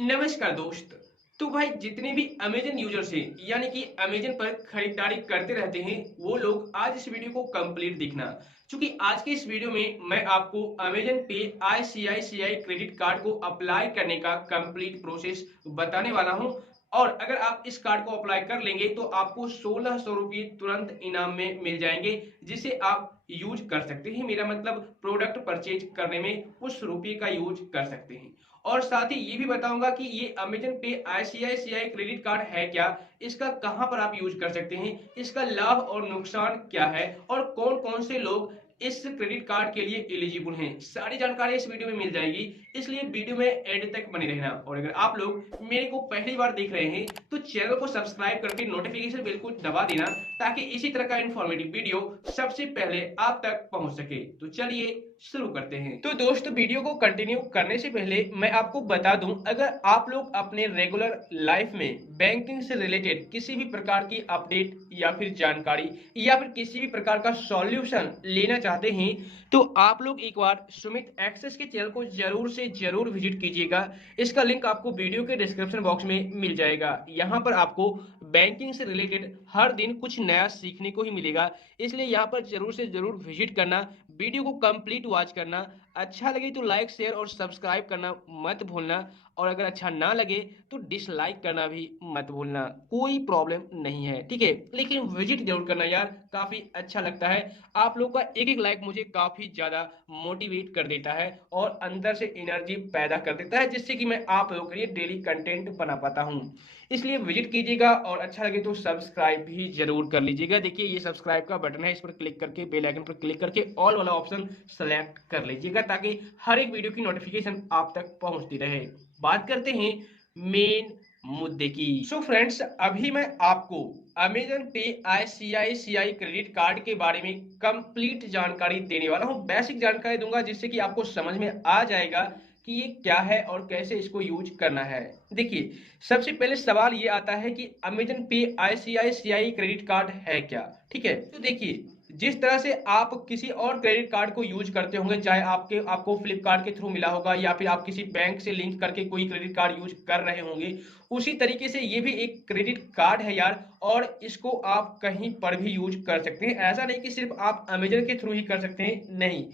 नमस्कार दोस्त। तो भाई जितने भी अमेजन यूजर्स हैं यानी कि अमेजन पर खरीदारी करते रहते हैं वो लोग आज इस वीडियो को कंप्लीट देखना। क्योंकि आज के इस वीडियो में मैं आपको Amazon pay ICICI credit card को अप्लाई करने का कंप्लीट प्रोसेस बताने वाला हूं। और अगर आप इस कार्ड को अप्लाई कर लेंगे तो आपको 1600 रुपये तुरंत इनाम में मिल जाएंगे, जिसे आप यूज कर सकते हैं। मेरा मतलब प्रोडक्ट परचेज करने में उस रुपये का यूज कर सकते हैं। और साथ ही ये भी बताऊंगा कि ये Amazon pay ICICI credit card है क्या, इसका कहां पर आप यूज कर सकते हैं, इसका लाभ और नुकसान क्या है और कौन कौन से लोग इस क्रेडिट कार्ड के लिए एलिजिबल हैं, सारी जानकारी इस वीडियो में मिल जाएगी। इसलिए वीडियो में एंड तक बने रहना। और अगर आप लोग मेरे को पहली बार देख रहे हैं तो चैनल को सब्सक्राइब करके नोटिफिकेशन बेल को दबा देना, ताकि इसी तरह का इंफॉर्मेटिव वीडियो सबसे पहले आप तक पहुंच सके। तो चलिए शुरू करते हैं। तो दोस्तों, वीडियो को कंटिन्यू करने से पहले मैं आपको बता दूं, अगर आप लोग अपने रेगुलर लाइफ में बैंकिंग से रिलेटेड किसी भी प्रकार की अपडेट या फिर जानकारी या फिर किसी भी प्रकार का सॉल्यूशन लेना चाहते हैं तो आप लोग एक बार सुमित एक्सेस के चैनल को जरूर से जरूर विजिट कीजिएगा। इसका लिंक आपको वीडियो के डिस्क्रिप्शन बॉक्स में मिल जाएगा। यहाँ पर आपको बैंकिंग से रिलेटेड हर दिन कुछ नया सीखने को ही मिलेगा, इसलिए यहाँ पर जरूर से जरूर विजिट करना, वीडियो को कंप्लीट वॉच करना। अच्छा लगे तो लाइक शेयर और सब्सक्राइब करना मत भूलना, और अगर अच्छा ना लगे तो डिसलाइक करना भी मत भूलना, कोई प्रॉब्लम नहीं है, ठीक है। लेकिन विजिट जरूर करना यार, काफी अच्छा लगता है। आप लोग का एक एक लाइक मुझे काफी ज्यादा मोटिवेट कर देता है और अंदर से एनर्जी पैदा कर देता है, जिससे कि मैं आप लोगों के लिए डेली कंटेंट बना पाता हूँ। इसलिए विजिट कीजिएगा और अच्छा लगे तो सब्सक्राइब भी जरूर कर लीजिएगा। देखिए ये सब्सक्राइब का बटन है, इस पर क्लिक करके बेल आइकन पर क्लिक करके ऑल वाला ऑप्शन सेलेक्ट कर लीजिएगा, ताकि हर एक वीडियो की नोटिफिकेशन आप तक पहुंचती रहे। बात करते हैं मेन मुद्दे की। सो फ्रेंड्स, अभी मैं आपको Amazon pay ICICI credit card के बारे में कंप्लीट जानकारी देने वाला हूं। बेसिक जानकारी दूंगा जिससे कि आपको समझ में आ जाएगा कि ये क्या है और कैसे इसको यूज करना है। देखिए, सबसे पहले सवाल ये आता है कि Amazon pay ICICI credit card है क्या, ठीक है। तो देखिए, जिस तरह से आप किसी और क्रेडिट कार्ड को यूज करते होंगे, चाहे आपको फ्लिपकार्ट के थ्रू मिला होगा या फिर आप किसी बैंक से लिंक करके कोई क्रेडिट कार्ड यूज कर रहे होंगे, उसी तरीके से ये भी एक क्रेडिट कार्ड है यार। और इसको आप कहीं पर भी यूज कर सकते हैं। ऐसा नहीं कि सिर्फ आप अमेजन के थ्रू ही कर सकते हैं, नहीं,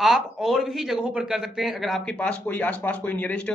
आप और भी जगहों पर कर सकते हैं। अगर आपके पास कोई आसपास कोई नियरेस्ट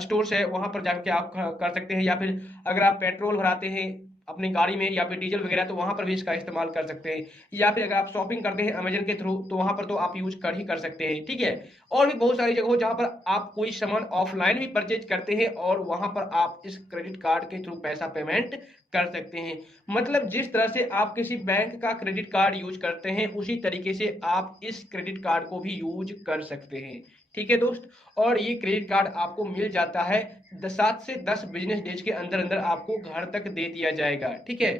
स्टोर्स है, वहां पर जाकर आप कर सकते हैं। या फिर अगर आप पेट्रोल भराते हैं अपनी गाड़ी में या फिर डीजल वगैरह, तो वहां पर भी इसका इस्तेमाल कर सकते हैं। या फिर अगर आप शॉपिंग करते हैं अमेजन के थ्रू, तो वहां पर तो आप यूज कर ही कर सकते हैं, ठीक है। और भी बहुत सारी जगहों जहां पर आप कोई सामान ऑफलाइन भी परचेज करते हैं और वहां पर आप इस क्रेडिट कार्ड के थ्रू पैसा पेमेंट कर सकते हैं। मतलब जिस तरह से आप किसी बैंक का क्रेडिट कार्ड यूज करते हैं, उसी तरीके से आप इस क्रेडिट कार्ड को भी यूज कर सकते हैं, ठीक है दोस्त। और ये क्रेडिट कार्ड आपको मिल जाता है 7 से 10 बिजनेस डेज के अंदर अंदर आपको घर तक दे दिया जाएगा, ठीक है।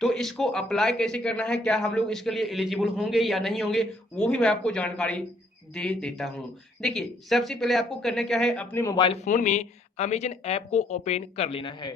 तो इसको अप्लाई कैसे करना है, क्या हम लोग इसके लिए एलिजिबल होंगे या नहीं होंगे, वो भी मैं आपको जानकारी दे देता हूं। देखिए, सबसे पहले आपको करना क्या है, अपने मोबाइल फोन में अमेजन ऐप को ओपन कर लेना है।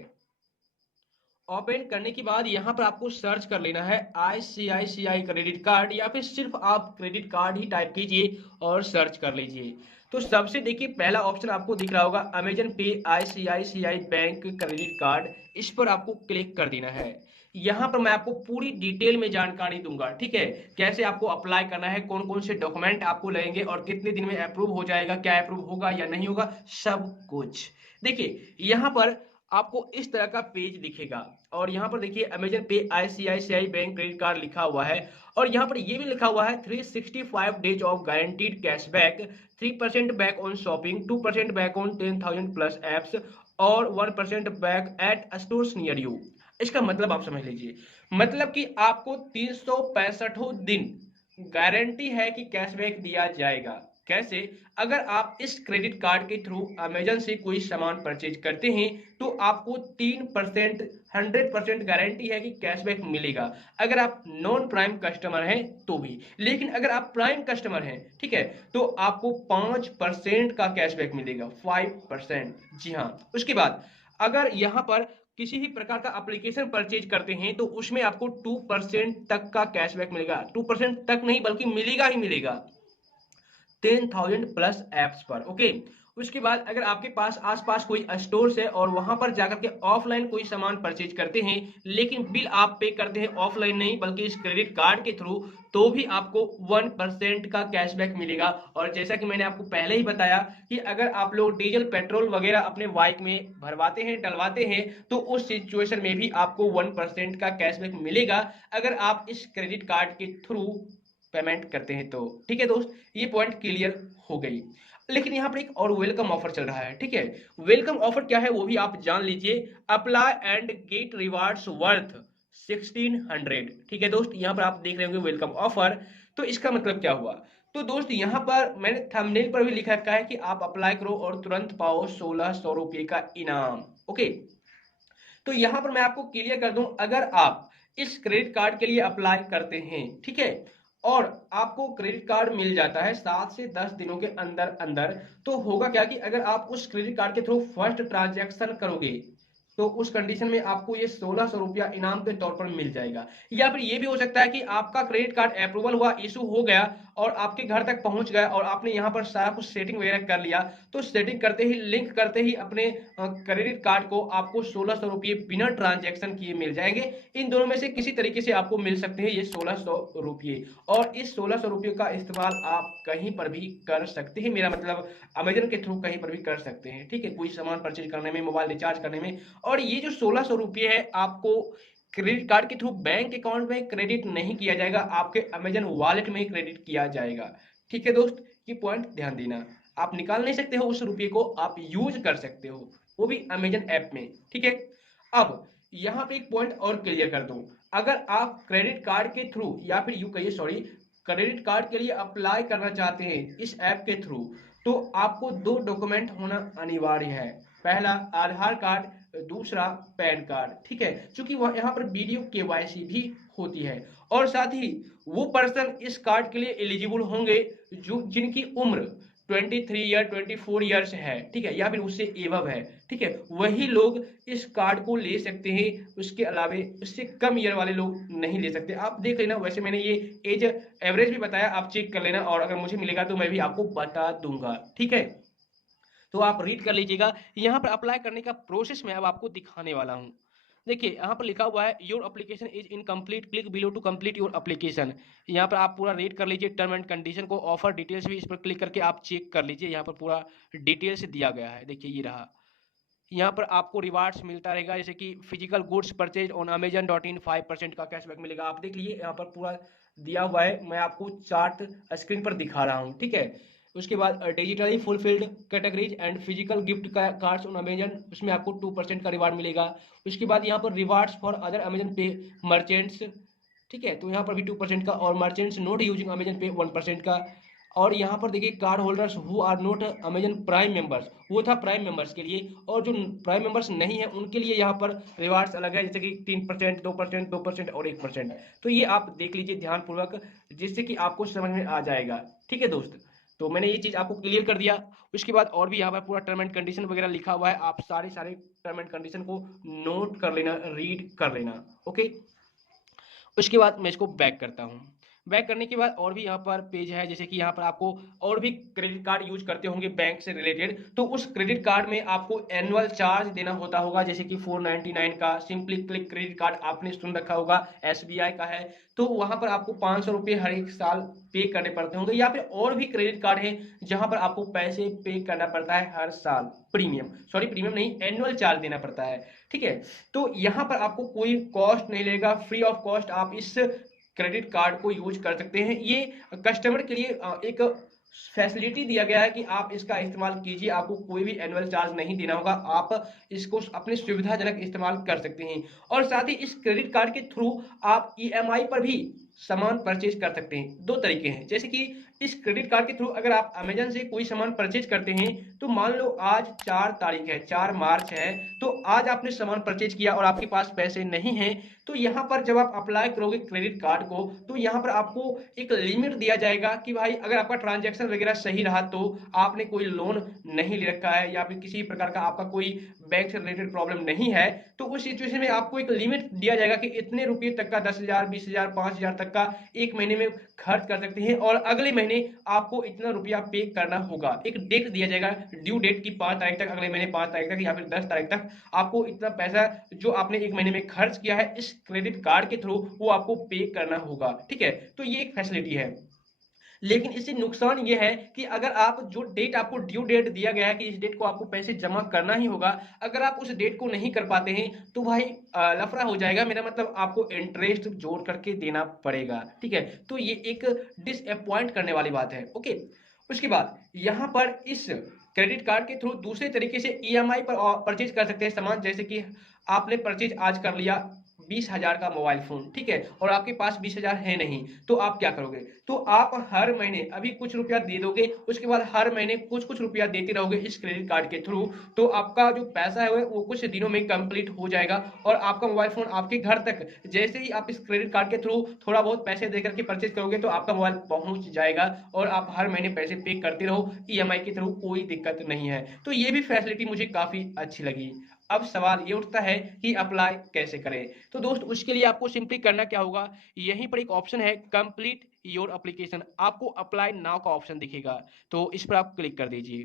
ओपन करने के बाद यहाँ पर आपको सर्च कर लेना है आईसीआईसीआई क्रेडिट कार्ड, या फिर सिर्फ आप क्रेडिट कार्ड ही टाइप कीजिए और सर्च कर लीजिए। तो सबसे देखिए, पहला ऑप्शन आपको दिख रहा होगा Amazon pay ICICI bank credit card, इस पर आपको क्लिक कर देना है। यहाँ पर मैं आपको पूरी डिटेल में जानकारी दूंगा, ठीक है। कैसे आपको अप्लाई करना है, कौन कौन से डॉक्यूमेंट आपको लगेंगे और कितने दिन में अप्रूव हो जाएगा, क्या अप्रूव होगा या नहीं होगा, सब कुछ। देखिए, यहाँ पर आपको इस तरह का पेज दिखेगा और यहाँ पर देखिए Amazon pay ICICI bank credit card लिखा हुआ है। और यहाँ पर ये भी लिखा हुआ है 365 days of guaranteed cashback, 3% back on shopping, 2% back on 10,000 plus apps और 1% back at stores near you. इसका मतलब आप समझ लीजिए, मतलब कि आपको 365 दिन गारंटी है कि कैशबैक दिया जाएगा। कैसे? अगर आप इस क्रेडिट कार्ड के थ्रू अमेजन से कोई सामान परचेज करते हैं तो आपको 3% 100% गारंटी है कि कैशबैक मिलेगा। अगर आप नॉन प्राइम कस्टमर हैं तो भी, लेकिन अगर आप प्राइम कस्टमर हैं, ठीक है, तो आपको 5% का कैशबैक मिलेगा, 5%। जी हाँ। उसके बाद अगर यहाँ पर किसी भी प्रकार का एप्लीकेशन परचेज करते हैं तो उसमें आपको 2% तक का कैशबैक मिलेगा। 2% तक नहीं बल्कि मिलेगा ही मिलेगा 10,000 प्लस एप्स पर, ओके। उसके बाद अगर आपके पास आसपास कोई स्टोर्स है और वहां पर जाकर के ऑफलाइन कोई सामान परचेज करते हैं, लेकिन बिल आप पे करते हैं ऑफलाइन नहीं बल्कि इस क्रेडिट कार्ड के थ्रू, तो भी आपको 1% का कैशबैक मिलेगा। और जैसा कि मैंने आपको पहले ही बताया कि अगर आप लोग डीजल पेट्रोल वगैरह अपने बाइक में भरवाते हैं, डलवाते हैं, तो उस सिचुएशन में भी आपको 1% का कैशबैक मिलेगा अगर आप इस क्रेडिट कार्ड के थ्रू पेमेंट करते हैं तो। ठीक है दोस्त, ये पॉइंट क्लियर हो गई। लेकिन यहाँ पर एक और वेलकम ऑफर चल रहा है। ठीक है, वेलकम ऑफर क्या है वो भी आप जान लीजिए। Apply and get rewards worth 1600। ठीक है दोस्त, यहाँ पर आप देख रहे होंगे वेलकम ऑफर। तो इसका मतलब क्या हुआ? तो दोस्त यहाँ पर मैंने थंबनेल पर भी लिखा रखा है कि आप अप्लाई करो और तुरंत पाओ 1600 रुपये का इनाम। ओके, तो यहाँ पर मैं आपको क्लियर कर दूं, अगर आप इस क्रेडिट कार्ड के लिए अप्लाई करते हैं, ठीक है, और आपको क्रेडिट कार्ड मिल जाता है 7 से 10 दिनों के अंदर अंदर, तो होगा क्या कि अगर आप उस क्रेडिट कार्ड के थ्रू फर्स्ट ट्रांजैक्शन करोगे तो उस कंडीशन में आपको ये 1600 रुपया इनाम के तौर पर मिल जाएगा। या फिर ये भी हो सकता है कि आपका क्रेडिट कार्ड अप्रूवल हुआ, इशू हो गया और आपके घर तक पहुंच गया और आपने यहाँ पर सारा कुछ सेटिंग वगैरह कर लिया, तो सेटिंग करते ही, लिंक करते ही अपने क्रेडिट कार्ड को आपको 1600 रुपये बिना ट्रांजैक्शन किए मिल जाएंगे। इन दोनों में से किसी तरीके से आपको मिल सकते हैं ये 1600 रुपये, और इस 1600 रुपये का इस्तेमाल आप कहीं पर भी कर सकते हैं। मेरा मतलब अमेजन के थ्रू कहीं पर भी कर सकते हैं। ठीक है, कोई सामान परचेज करने में, मोबाइल रिचार्ज करने में। और ये जो 1600 रुपये है आपको क्रेडिट कार्ड के थ्रू बैंक अकाउंट में क्रेडिट नहीं किया जाएगा, आपके अमेजन वॉलेट में क्रेडिट किया जाएगा। ठीक है दोस्त, ये पॉइंट ध्यान देना। आप निकाल नहीं सकते हो उस रुपये को, आप यूज कर सकते हो, वो भी अमेजन ऐप में। ठीक है, अब यहाँ पे एक पॉइंट और क्लियर कर दूं, अगर आप क्रेडिट कार्ड के थ्रू, या फिर यूं कहिए सॉरी, क्रेडिट कार्ड के लिए अप्लाई करना चाहते हैं इस ऐप के थ्रू, तो आपको 2 डॉक्यूमेंट होना अनिवार्य है। पहला आधार कार्ड, दूसरा पैन कार्ड। ठीक है, क्योंकि वह यहाँ पर वीडियो केवाईसी भी होती है, और साथ ही वो पर्सन इस कार्ड के लिए एलिजिबल होंगे जो जिनकी उम्र 23 ईयर 24 ईयर्स है, ठीक है, या फिर उससे एबव है। ठीक है, वही लोग इस कार्ड को ले सकते हैं, उसके अलावे उससे कम ईयर वाले लोग नहीं ले सकते। आप देख लेना, वैसे मैंने ये एज एवरेज भी बताया, आप चेक कर लेना, और अगर मुझे मिलेगा तो मैं भी आपको बता दूंगा। ठीक है, तो आप रीड कर लीजिएगा। यहाँ पर अप्लाई करने का प्रोसेस मैं अब आपको दिखाने वाला हूँ। देखिए यहाँ पर लिखा हुआ है your application is incomplete, click below to complete your application. यहाँ पर आप पूरा रीड कर लीजिए टर्म एंड कंडीशन को, ऑफर डिटेल्स भी इस पर क्लिक करके आप चेक कर लीजिए। यहाँ पर पूरा डिटेल्स दिया गया है, देखिए ये रहा। यहाँ पर आपको रिवार्ड्स मिलता रहेगा, जैसे कि physical goods purchase on Amazon.in 5% का कैशबैक मिलेगा। आप देख लीजिए यहाँ पर पूरा दिया हुआ है, मैं आपको चार्ट स्क्रीन पर दिखा रहा हूँ। ठीक है, उसके बाद digitally fulfilled categories and physical gift cards on Amazon, उसमें आपको 2% का रिवार्ड मिलेगा। उसके बाद यहाँ पर रिवार्ड्स फॉर अदर अमेजन पे मर्चेंट्स, ठीक है, तो यहाँ पर भी 2% का, और मर्चेंट्स नोट यूजिंग अमेजन पे 1% का। और यहाँ पर देखिए card holders who are not Amazon prime members, वो था प्राइम मेंबर्स के लिए, और जो प्राइम मेंबर्स नहीं है उनके लिए यहाँ पर रिवार्ड्स अलग है, जैसे कि 3%, 2%, 2% और 1%। तो ये आप देख लीजिए ध्यानपूर्वक, जिससे कि आपको समझ में आ जाएगा। ठीक है दोस्त, तो मैंने ये चीज आपको क्लियर कर दिया। उसके बाद और भी यहाँ पर पूरा टर्म एंड कंडीशन वगैरह लिखा हुआ है, आप सारे टर्म एंड कंडीशन को नोट कर लेना, रीड कर लेना। ओके, उसके बाद मैं इसको बैक करता हूँ। बैक करने के बाद और भी यहाँ पर पेज है, जैसे कि यहाँ पर आपको और भी क्रेडिट कार्ड यूज करते होंगे बैंक से रिलेटेड, तो उस क्रेडिट कार्ड में आपको एनुअल चार्ज देना होता होगा, जैसे कि 499 का सिंपली क्लिक क्रेडिट कार्ड आपने सुन रखा होगा, SBI का है, तो वहां पर आपको 500 रुपये हर एक साल पे करने पड़ते होंगे। या फिर और भी क्रेडिट कार्ड है जहां पर आपको पैसे पे करना पड़ता है हर साल, प्रीमियम नहीं, एनुअल चार्ज देना पड़ता है। ठीक है, तो यहाँ पर आपको कोई कॉस्ट नहीं लगेगा, फ्री ऑफ कॉस्ट आप इस क्रेडिट कार्ड को यूज कर सकते हैं। ये कस्टमर के लिए एक फैसिलिटी दिया गया है कि आप इसका इस्तेमाल कीजिए, आपको कोई भी एनुअल चार्ज नहीं देना होगा, आप इसको अपने सुविधाजनक इस्तेमाल कर सकते हैं। और साथ ही इस क्रेडिट कार्ड के थ्रू आप EMI पर भी सामान परचेज कर सकते हैं। 2 तरीके हैं, जैसे कि इस क्रेडिट कार्ड के थ्रू अगर आप अमेजन से कोई सामान परचेज करते हैं, तो मान लो आज 4 तारीख है, 4 मार्च है, तो आज आपने सामान परचेज किया और आपके पास पैसे नहीं है, तो यहाँ पर जब आप अप्लाई करोगे क्रेडिट कार्ड को, तो यहाँ पर आपको एक लिमिट दिया जाएगा कि भाई अगर आपका ट्रांजैक्शन वगैरह सही रहा, तो आपने कोई लोन नहीं ले रखा है या फिर किसी प्रकार का आपका कोई बैंक से रिलेटेड प्रॉब्लम नहीं है, तो उस सिचुएशन में आपको एक लिमिट दिया जाएगा कि इतने रुपये तक का 10,000, 20,000, 5,000 तक तक का एक महीने में खर्च कर सकते हैं और अगले महीने आपको इतना रुपया पे करना होगा। एक डेट दिया जाएगा, ड्यू डेट की 5 तारीख तक, अगले महीने 5 तारीख तक या फिर 10 तारीख तक आपको इतना पैसा जो आपने एक महीने में खर्च किया है इस क्रेडिट कार्ड के थ्रू वो आपको पे करना होगा। ठीक है, तो ये एक फैसिलिटी है। लेकिन इससे नुकसान ये है कि अगर आप जो डेट आपको ड्यू डेट दिया गया है कि इस डेट को आपको पैसे जमा करना ही होगा, अगर आप उस डेट को नहीं कर पाते हैं तो भाई लफड़ा हो जाएगा। मेरा मतलब आपको इंटरेस्ट जोड़ करके देना पड़ेगा। ठीक है, तो ये एक डिसअपॉइंट करने वाली बात है। ओके, उसके बाद यहाँ पर इस क्रेडिट कार्ड के थ्रू दूसरे तरीके से ईएमआई पर परचेज कर सकते हैं सामान। जैसे कि आपने परचेज आज कर लिया 20,000 का मोबाइल फोन, ठीक है, और आपके पास 20,000 है नहीं, तो आप क्या करोगे? तो आप हर महीने अभी कुछ रुपया दे दोगे, उसके बाद हर महीने कुछ कुछ रुपया देते रहोगे इस क्रेडिट कार्ड के थ्रू। तो आपका जो पैसा है वो कुछ दिनों में कंप्लीट हो जाएगा और आपका मोबाइल फोन आपके घर तक जैसे ही आप इस क्रेडिट कार्ड के थ्रू थोड़ा बहुत पैसे देकर के परचेज करोगे तो आपका मोबाइल पहुंच जाएगा और आप हर महीने पैसे पे करते रहो ईएमआई के थ्रू, कोई दिक्कत नहीं है। तो ये भी फैसिलिटी मुझे काफी अच्छी लगी। अब सवाल ये उठता है कि अप्लाई कैसे करें। तो दोस्त उसके लिए आपको सिंपली करना क्या होगा, यहीं पर एक ऑप्शन है कंप्लीट योर एप्लीकेशन, आपको अप्लाई नाउ का ऑप्शन दिखेगा, तो इस पर आप क्लिक कर दीजिए।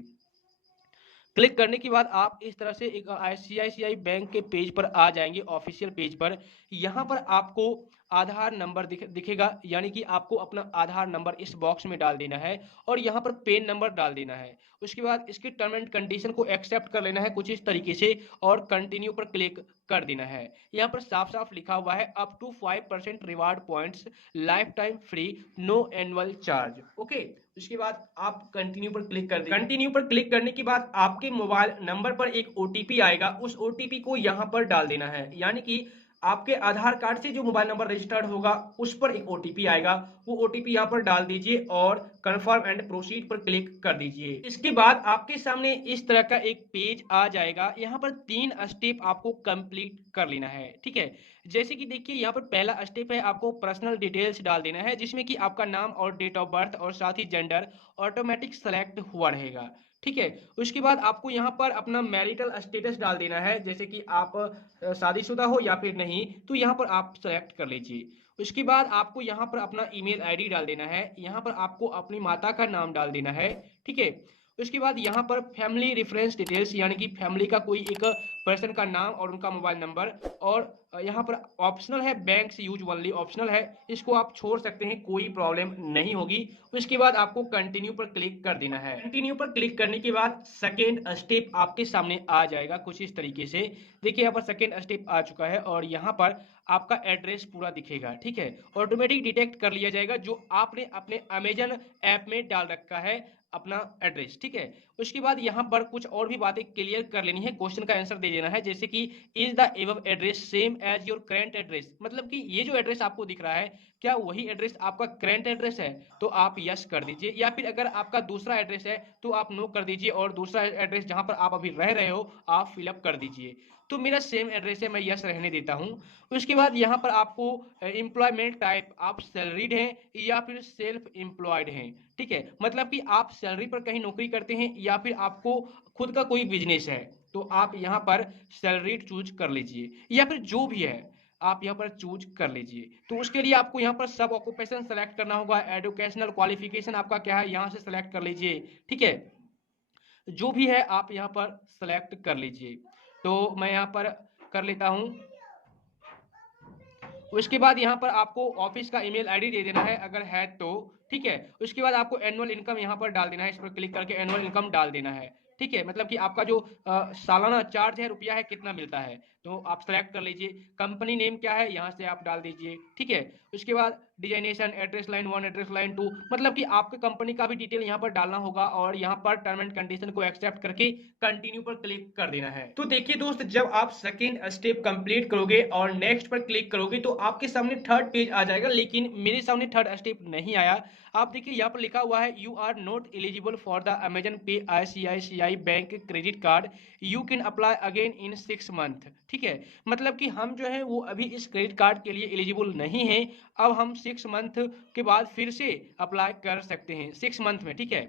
क्लिक करने के बाद आप इस तरह से एक आईसीआईसीआई बैंक के पेज पर आ जाएंगे, ऑफिशियल पेज पर। यहाँ पर आपको आधार नंबर दिखेगा, यानी कि आपको अपना आधार नंबर इस बॉक्स में डाल देना है और यहाँ पर पेन नंबर डाल देना है। उसके बाद इसकी टर्म एंड कंडीशन को एक्सेप्ट कर लेना है कुछ इस तरीके से और कंटिन्यू पर क्लिक कर देना है। यहाँ पर साफ साफ लिखा हुआ है up to 5% reward points, lifetime free, no annual charge. Okay, उसके बाद आप कंटिन्यू पर क्लिक कर दें। कंटिन्यू पर क्लिक करने के बाद आपके मोबाइल नंबर पर एक ओटीपी आएगा, उस ओटीपी को यहाँ पर डाल देना है। यानी कि आपके आधार कार्ड से जो मोबाइल नंबर रजिस्टर्ड होगा उस पर एक ओटीपी आएगा, वो ओटीपी यहाँ पर डाल दीजिए और कंफर्म एंड प्रोसीड पर क्लिक कर दीजिए। इसके बाद आपके सामने इस तरह का एक पेज आ जाएगा। यहाँ पर 3 स्टेप आपको कंप्लीट कर लेना है। ठीक है, जैसे कि देखिए यहाँ पर पहला स्टेप है आपको पर्सनल डिटेल्स डाल देना है, जिसमें कि आपका नाम और डेट ऑफ बर्थ और साथ ही जेंडर ऑटोमेटिक सेलेक्ट हुआ रहेगा। ठीक है, उसके बाद आपको यहाँ पर अपना मैरिटल स्टेटस डाल देना है, जैसे कि आप शादीशुदा हो या फिर नहीं, तो यहाँ पर आप सेलेक्ट कर लीजिए। उसके बाद आपको यहाँ पर अपना ईमेल आईडी डाल देना है, यहाँ पर आपको अपनी माता का नाम डाल देना है। ठीक है, उसके बाद यहाँ पर फैमिली रेफरेंस डिटेल्स, यानी कि फैमिली का कोई एक पर्सन का नाम और उनका मोबाइल नंबर, और यहाँ पर ऑप्शनल है बैंक से यूज ओनली, ऑप्शनल है, इसको आप छोड़ सकते हैं, कोई प्रॉब्लम नहीं होगी। उसके बाद आपको कंटिन्यू पर क्लिक कर देना है। कंटिन्यू पर क्लिक करने के बाद सेकेंड स्टेप आपके सामने आ जाएगा कुछ इस तरीके से। देखिए यहाँ पर सेकेंड स्टेप आ चुका है और यहाँ पर आपका एड्रेस पूरा दिखेगा। ठीक है, ऑटोमेटिक डिटेक्ट कर लिया जाएगा जो आपने अपने अमेजन ऐप में डाल रखा है अपना एड्रेस। ठीक है, उसके बाद यहाँ पर कुछ और भी बातें क्लियर कर लेनी है, क्वेश्चन का आंसर दे देना है, जैसे कि is the above address same as your current address, मतलब कि ये जो एड्रेस आपको दिख रहा है क्या वही एड्रेस आपका करेंट एड्रेस है, तो आप यस कर दीजिए, या फिर अगर आपका दूसरा एड्रेस है तो आप नो कर दीजिए और दूसरा एड्रेस जहां पर आप अभी रह रहे हो आप फिलअप कर दीजिए। तो मेरा सेम एड्रेस है, मैं यस रहने देता हूं। उसके बाद यहाँ पर आपको एम्प्लॉयमेंट टाइप, आप सैलरीड हैं या फिर सेल्फ एम्प्लॉयड हैं। ठीक है, मतलब कि आप सैलरी पर कहीं नौकरी करते हैं या फिर आपको खुद का कोई बिजनेस है, तो आप यहाँ पर सैलरीड चूज कर लीजिए, या फिर जो भी है आप यहाँ पर चूज कर लीजिए। तो उसके लिए आपको यहाँ पर सब ऑक्यूपेशन सेलेक्ट करना होगा, एजुकेशनल क्वालिफिकेशन आपका क्या है यहाँ से सेलेक्ट कर लीजिए। ठीक है, जो भी है आप यहाँ पर सेलेक्ट कर लीजिए, तो मैं यहाँ पर कर लेता हूँ। उसके बाद यहाँ पर आपको ऑफिस का ईमेल आईडी दे देना है अगर है तो। ठीक है, उसके बाद आपको एनुअल इनकम यहाँ पर डाल देना है, इस पर क्लिक करके एनुअल इनकम डाल देना है। ठीक है, मतलब कि आपका जो सालाना चार्ज है रुपया है कितना मिलता है, तो आप सेलेक्ट कर लीजिए। कंपनी नेम क्या है यहाँ से आप डाल दीजिए। ठीक है, उसके बाद designation, address line 1, address line 2, मतलब कि आपके कंपनी का भी डिटेल यहाँ पर डालना होगा और यहाँ पर टर्म एंड कंडीशन को एक्सेप्ट करके कंटिन्यू पर क्लिक कर देना है। तो देखिए दोस्त, जब आप सेकेंड स्टेप कंप्लीट करोगे और नेक्स्ट पर क्लिक करोगे तो आपके सामने थर्ड पेज आ जाएगा, लेकिन मेरे सामने थर्ड स्टेप नहीं आया। आप देखिए यहाँ पर लिखा हुआ है you are not eligible for the Amazon pay ICICI bank credit card, you can apply again in 6 month. ठीक है, मतलब कि हम जो है वो अभी इस क्रेडिट कार्ड के लिए एलिजिबल नहीं है, अब हम 6 मंथ के बाद फिर से अप्लाई कर सकते हैं 6 मंथ में। ठीक है,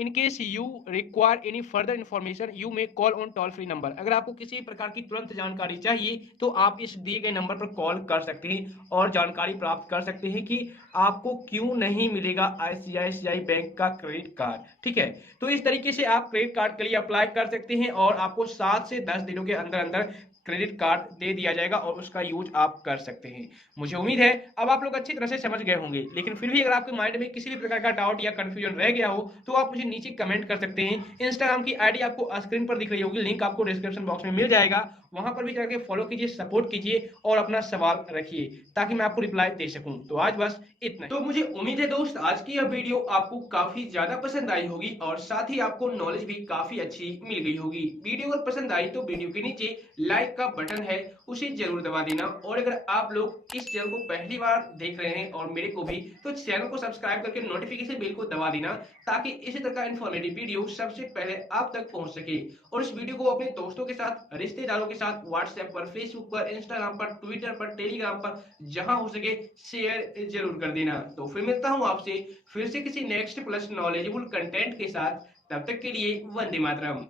in case you require any further information you may call on toll free number. अगर आपको किसी प्रकार की तुरंत जानकारी चाहिए तो आप इस दिए गए नंबर पर कॉल कर सकते हैं और जानकारी प्राप्त कर सकते हैं कि आपको क्यों नहीं मिलेगा आईसीआईसीआई बैंक का क्रेडिट कार्ड। ठीक है, तो इस तरीके से आप क्रेडिट कार्ड के लिए अप्लाई कर सकते हैं और आपको 7 से 10 दिनों के अंदर अंदर क्रेडिट कार्ड दे दिया जाएगा और उसका यूज आप कर सकते हैं। मुझे उम्मीद है अब आप लोग अच्छी तरह से समझ गए होंगे, लेकिन फिर भी अगर आपके माइंड में किसी भी प्रकार का डाउट या कंफ्यूजन रह गया हो तो आप मुझे नीचे कमेंट कर सकते हैं। इंस्टाग्राम की आईडी आपको स्क्रीन पर दिख रही होगी, लिंक आपको डिस्क्रिप्शन बॉक्स में मिल जाएगा, वहां पर भी जाकर फॉलो कीजिए, सपोर्ट कीजिए और अपना सवाल रखिए ताकि मैं आपको रिप्लाई दे सकूं। तो आज बस इतना। तो मुझे उम्मीद है दोस्त आज की यह वीडियो आपको काफी ज्यादा पसंद आई होगी और साथ ही आपको नॉलेज भी काफी अच्छी मिल गई होगी। वीडियो अगर पसंद आई तो वीडियो के नीचे लाइक का बटन है उसे जरूर दबा देना, और अगर आप लोग इस चैनल को पहली बार देख रहे हैं और मेरे को भी, तो चैनल को सब्सक्राइब करके नोटिफिकेशन बेल को दबा देना ताकि इसी तरह का इन्फॉर्मेटिव वीडियो सबसे पहले आप तक पहुंच सके। और इस वीडियो को अपने दोस्तों के साथ, रिश्तेदारों के साथ व्हाट्सएप पर, फेसबुक पर, इंस्टाग्राम पर, ट्विटर पर, टेलीग्राम पर जहां हो सके शेयर जरूर कर देना। तो फिर मिलता हूं आपसे फिर से किसी नेक्स्ट प्लस नॉलेजेबल कंटेंट के साथ, तब तक के लिए वंदे मातरम।